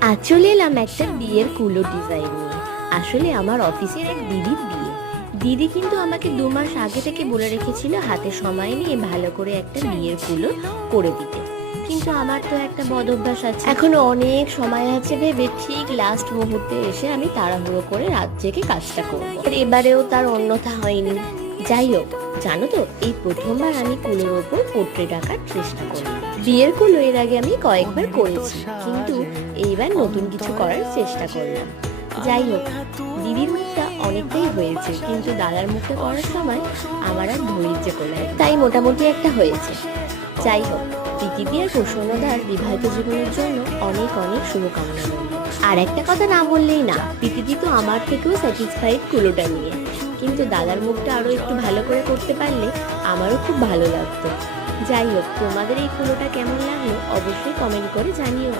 আজ চলে এলাম একটা বিয়ের কুলো ডিজাইন নিয়ে। আসলে আমার অফিসের এক দিদির বিয়ে। দিদি কিন্তু আমাকে দু মাস আগে থেকে বলে রেখেছিল হাতে সময় নিয়ে ভালো করে একটা বিয়ের কুলো করে দিতে। কিন্তু আমার তো একটা বদ অভ্যাস আছে। এখনও অনেক সময় আছে ভেবে ঠিক লাস্ট মুহূর্তে এসে আমি তাড়াহুড়ো করে রাত জেগে কাজটা করব। এবারেও তার অন্যথা হয়নি। যাই হোক, জানো তো, এই প্রথমবার আমি কুলোর ওপর পোট্রেট আঁকার চেষ্টা করি বিয়ের কুলো এর আগে আমি কয়েকবার করেছি, কিন্তু এইবার নতুন কিছু করার চেষ্টা করলাম। যাই হোক, দিদির মুখটা অনেকটাই হয়েছে, কিন্তু দাদার মুখটা করার সময় আমার আর ধৈর্য কোলায় তাই মোটামুটি একটা হয়েছে। যাই হোক, প্রীতিদি আর প্রসন্নদার বিবাহিত জীবনের জন্য অনেক অনেক শুভকামনা রইল। আর একটা কথা না বললেই না, প্রীতিদি তো আমার থেকেও স্যাটিসফাইড কুলোটা নিয়ে। কিন্তু দাদার মুখটা আরও একটু ভালো করে করতে পারলে আমারও খুব ভালো লাগতো। যাই হোক, তোমাদের এই কুলোটা কেমন লাগল অবশ্যই কমেন্ট করে জানিও